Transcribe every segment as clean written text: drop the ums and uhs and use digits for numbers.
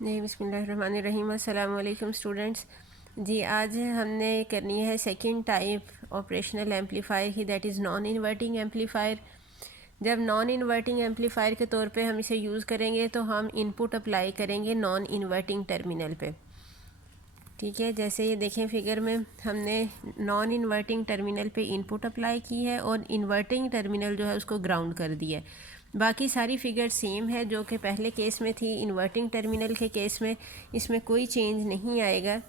जी बिस्मिल्लाहिर्रहमानिर्रहीम। अस्सलाम वालेकुम स्टूडेंट्स। जी आज हमने करनी है सेकंड टाइप ऑपरेशनल एम्पलीफायर की, that is non inverting amplifier. जब नॉन इन्वर्टिंग एम्पलीफायर के तौर पे हम इसे यूज़ करेंगे तो हम इनपुट अप्लाई करेंगे नॉन इन्वर्टिंग टर्मिनल पे। ठीक है, जैसे ये देखें फिगर में हमने नॉन इन्वर्टिंग टर्मिनल पे इनपुट अप्लाई की है और इन्वर्टिंग टर्मिनल जो है उसको ग्राउंड कर दिया है। बाकी सारी फिगर सेम है जो कि पहले केस में थी। इन्वर्टिंग टर्मिनल के केस में इसमें कोई चेंज नहीं आएगा।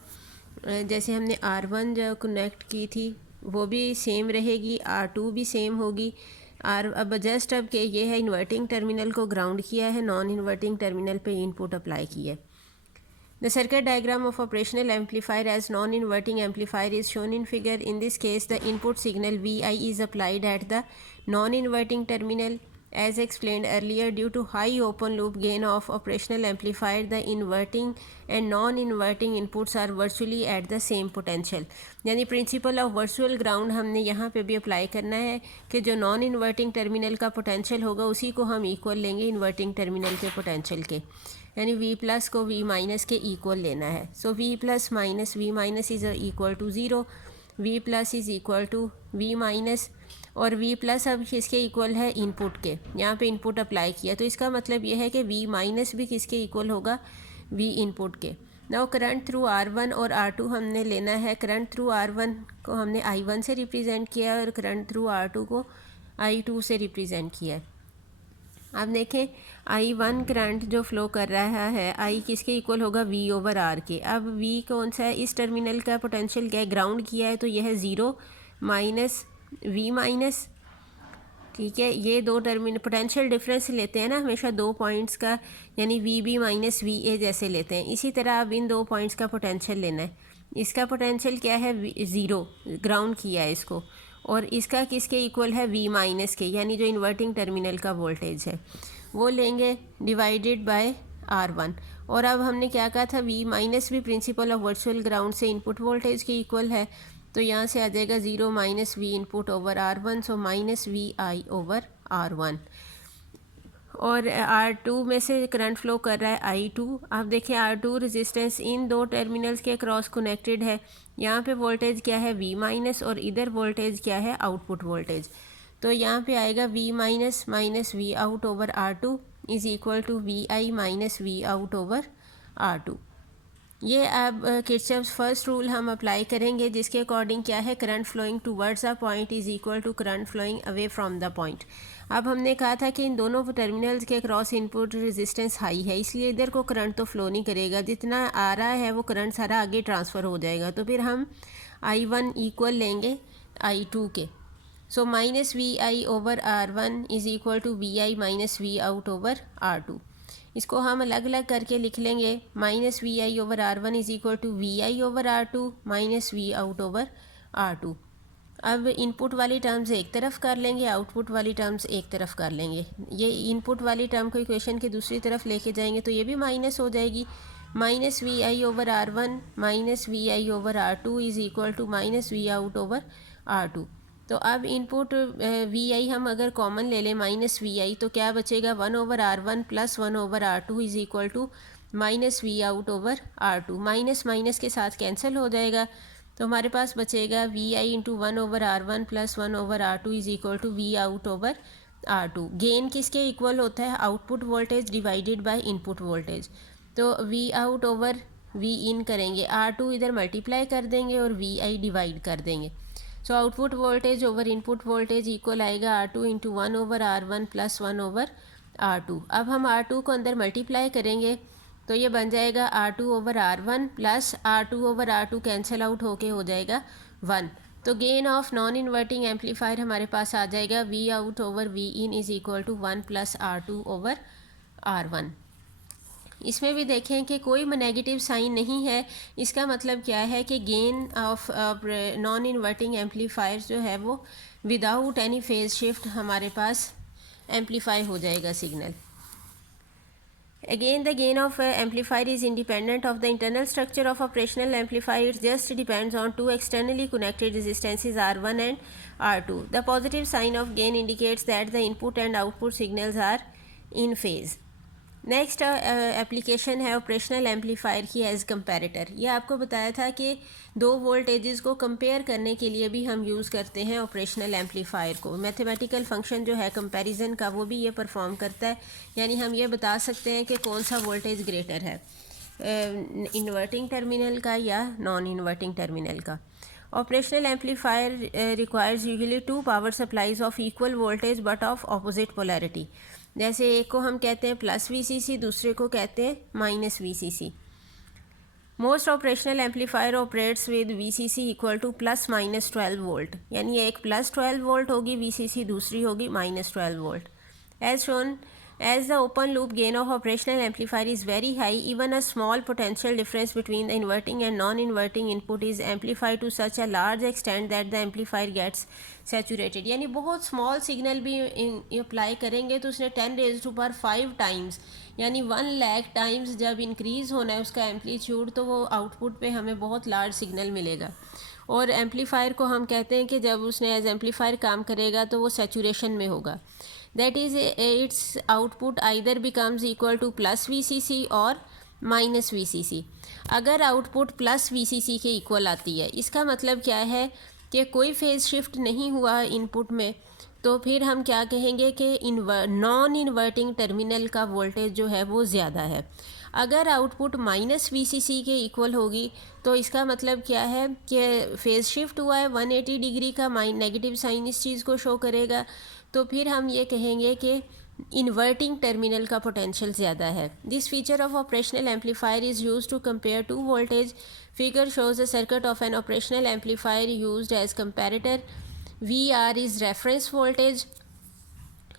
जैसे हमने R1 जो कनेक्ट की थी वो भी सेम रहेगी, R2 भी सेम होगी। अब जस्ट के ये है इन्वर्टिंग टर्मिनल को ग्राउंड किया है, नॉन इन्वर्टिंग टर्मिनल पे इनपुट अप्लाई किया है। The circuit diagram of operational amplifier as non-inverting amplifier is shown in figure. In this case, the input signal Vi is applied at the non-inverting terminal. As explained earlier, due to high open loop gain of operational amplifier, the inverting and non-inverting inputs are virtually at the same potential. यानी principle of virtual ground हमने यहाँ पे भी apply करना है कि जो non inverting terminal का पोटेंशियल होगा उसी को हम इक्वल लेंगे इन्वर्टिंग टर्मिनल के पोटेंशियल के, यानी V प्लस को V माइनस के इक्वल लेना है। So V plus minus V minus is equal to zero, V plus is equal to V minus, और V प्लस अब किसके इक्वल है, इनपुट के। यहाँ पे इनपुट अप्लाई किया तो इसका मतलब यह है कि V माइनस भी किसके इक्वल होगा, V इनपुट के। नाउ करंट थ्रू R1 और R2 हमने लेना है। करंट थ्रू R1 को हमने I1 से रिप्रेजेंट किया है और करंट थ्रू R2 को I2 से रिप्रेजेंट किया है। अब देखें I1 करंट जो फ्लो कर रहा है I किसके इक्वल होगा, V ओवर R के। अब V कौन सा है, इस टर्मिनल का पोटेंशियल क्या है, ग्राउंड किया है तो यह है ज़ीरो माइनस V माइनस। ठीक है, ये दो टर्मिनल पोटेंशियल डिफरेंस लेते हैं ना हमेशा दो पॉइंट्स का, यानी VB माइनस VA जैसे लेते हैं। इसी तरह अब इन दो पॉइंट्स का पोटेंशियल लेना है। इसका पोटेंशियल क्या है, ज़ीरो, ग्राउंड किया है इसको, और इसका किसके इक्वल है, V माइनस के, यानी जो इन्वर्टिंग टर्मिनल का वोल्टेज है वो लेंगे डिवाइडेड बाय R1। और अब हमने क्या कहा था, V माइनस भी प्रिंसिपल ऑफ वर्चुअल ग्राउंड से इनपुट वोल्टेज के इक्वल है, तो यहाँ से आ जाएगा zero minus V input over R1, सो माइनस VI ओवर R1। और R2 में से करंट फ्लो कर रहा है I2। अब देखिए R2 रेजिस्टेंस इन दो टर्मिनल्स के क्रॉस कनेक्टेड है। यहाँ पे वोल्टेज क्या है, V माइनस, और इधर वोल्टेज क्या है, आउटपुट वोल्टेज। तो यहाँ पे आएगा V minus minus V out over R2 is equal to VI minus V out over R2। ये अब किरचॉफ्स फर्स्ट रूल हम अप्लाई करेंगे, जिसके अकॉर्डिंग क्या है, current flowing towards a point is equal to current flowing away from the point. अब हमने कहा था कि इन दोनों टर्मिनल्स के क्रॉस इनपुट रेजिस्टेंस हाई है, इसलिए इधर को करंट तो फ्लो नहीं करेगा, जितना आ रहा है वो करंट सारा आगे ट्रांसफ़र हो जाएगा। तो फिर हम I1 इक्वल लेंगे I2 के। So minus VI over R1 is equal to VI minus V out over R2। इसको हम अलग अलग करके लिख लेंगे। Minus VI over R1 is equal to VI over R2 minus V out over R2। अब इनपुट वाली टर्म्स एक तरफ कर लेंगे, आउटपुट वाली टर्म्स एक तरफ कर लेंगे। ये इनपुट वाली टर्म को इक्वेशन की दूसरी तरफ लेके जाएंगे तो ये भी माइनस हो जाएगी। Minus VI over R1 minus VI over R2 is equal to minus V out over R2। तो अब इनपुट VI हम अगर कॉमन ले लें माइनस VI, तो क्या बचेगा, 1 over R1 plus 1 over R2 is equal to minus V out over R2। Minus minus के साथ कैंसिल हो जाएगा, तो हमारे पास बचेगा VI into 1 over R1 plus 1 over R2 is equal to V out over R2। Gain किसके इक्वल होता है, output voltage divided by input voltage. तो V out over V in करेंगे, R2 इधर मल्टीप्लाई कर देंगे और VI डिवाइड कर देंगे। So output voltage over input voltage equal आएगा R2 into 1 over R1 plus 1 over R2। अब हम R2 को अंदर मल्टीप्लाई करेंगे तो ये बन जाएगा R2 over R1 plus R2 over R2 cancel out होके हो जाएगा 1। तो gain of non inverting amplifier हमारे पास आ जाएगा V out over V in is equal to 1 plus R2 over R1। इसमें भी देखें कि कोई नेगेटिव साइन नहीं है, इसका मतलब क्या है कि gain of non inverting amplifier जो है वो विदाउट एनी फेज शिफ्ट हमारे पास एम्पलीफाई हो जाएगा signal. Again, the gain of amplifier is independent of the internal structure of operational amplifier. It just depends on two externally connected resistances R1 and R2. The positive sign of gain indicates that the input and output signals are in phase. Next application है operational amplifier की as comparator. ये आपको बताया था कि दो voltages को compare करने के लिए भी हम यूज़ करते हैं ऑपरेशनल एम्पलीफायर को। मैथमेटिकल फंक्शन जो है कंपैरिजन का वो भी ये परफॉर्म करता है, यानी हम ये बता सकते हैं कि कौन सा वोल्टेज ग्रेटर है, इन्वर्टिंग टर्मिनल का या नॉन इन्वर्टिंग टर्मिनल का। Operational amplifier requires usually to power supplies of equal voltage but of opposite polarity. जैसे एक को हम कहते हैं प्लस वीसीसी, दूसरे को कहते हैं minus VCC. Most operational amplifier operates with VCC equal to plus minus 12 volt, यानी एक प्लस 12 वोल्ट होगी वीसीसी, दूसरी होगी minus 12 volt. As shown, as the open loop gain of operational amplifier is very high, even a small potential difference between the inverting and non-inverting input is amplified to such a large extent that the amplifier gets saturated। यानी बहुत small signal भी apply करेंगे तो उसने 10⁵ times यानी 1 lakh times जब increase होना है उसका एम्पलीट्यूड, तो वो आउटपुट पे हमें बहुत लार्ज सिग्नल मिलेगा। और एम्पलीफायर को हम कहते हैं कि जब उसने एज एम्पलीफायर काम करेगा तो वो सैचुरेशन में होगा। that is its output either becomes equal to plus VCC और माइनस VCC। अगर आउटपुट प्लस VCC के इक्वल आती है, इसका मतलब क्या है कि कोई फेज शिफ्ट नहीं हुआ इनपुट में, तो फिर हम क्या कहेंगे कि नॉन इन्वर्टिंग टर्मिनल का वोल्टेज जो है वो ज़्यादा है। अगर आउटपुट माइनस VCC के इक्वल होगी तो इसका मतलब क्या है कि फेज शिफ्ट हुआ है 180 डिग्री का, नेगेटिव साइन इस चीज़ को शो करेगा, तो फिर हम ये कहेंगे कि इन्वर्टिंग टर्मिनल का पोटेंशियल ज़्यादा है। This feature of operational amplifier is use to compare two voltage. Figure shows the circuit of an operational amplifier used as comparator. VR is reference voltage.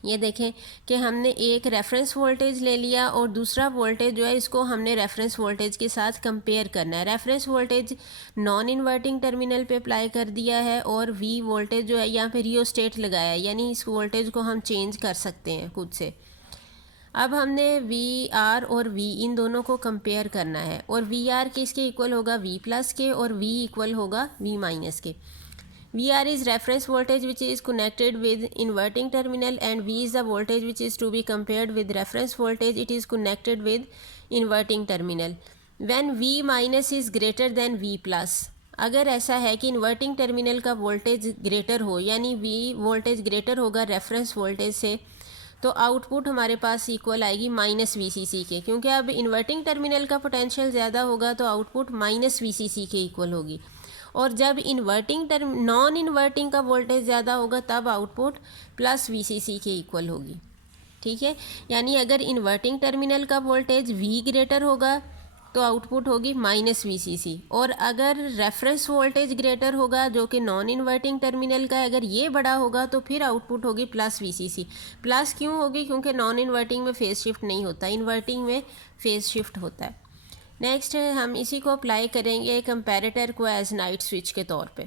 ये देखें कि हमने एक रेफरेंस वोल्टेज ले लिया और दूसरा वोल्टेज जो है इसको हमने रेफरेंस वोल्टेज के साथ कंपेयर करना है। Reference voltage non inverting terminal पे अप्लाई कर दिया है और V वोल्टेज जो है यहाँ पे रियोस्टेट लगाया है, यानी इस वोल्टेज को हम चेंज कर सकते हैं खुद से। अब हमने VR और V इन दोनों को कंपेयर करना है और VR किसके इक्वल होगा, V प्लस के, और V इक्वल होगा V माइनस के। VR is reference voltage which is connected with inverting terminal and V is the voltage which is to be compared with reference voltage, it is connected with inverting terminal. When V minus is greater than V plus, अगर ऐसा है कि inverting terminal का voltage greater हो, यानी V voltage greater होगा reference voltage से, तो आउटपुट हमारे पास इक्वल आएगी माइनस VCC के, क्योंकि अब इन्वर्टिंग टर्मिनल का पोटेंशियल ज़्यादा होगा तो आउटपुट माइनस VCC के इक्वल होगी। और जब नॉन इन्वर्टिंग का वोल्टेज ज़्यादा होगा तब आउटपुट प्लस VCC के इक्वल होगी। ठीक है, यानी अगर इन्वर्टिंग टर्मिनल का वोल्टेज V ग्रेटर होगा तो आउटपुट होगी माइनस VCC, और अगर रेफरेंस वोल्टेज ग्रेटर होगा जो कि नॉन इन्वर्टिंग टर्मिनल का, अगर ये बड़ा होगा तो फिर आउटपुट होगी प्लस VCC। प्लस क्यों होगी, क्योंकि नॉन इन्वर्टिंग में फेज शिफ्ट नहीं होता, इन्वर्टिंग में फेज शिफ्ट होता है। नेक्स्ट हम इसी को अप्लाई करेंगे कंपैरेटर को एज नाइट स्विच के तौर पे।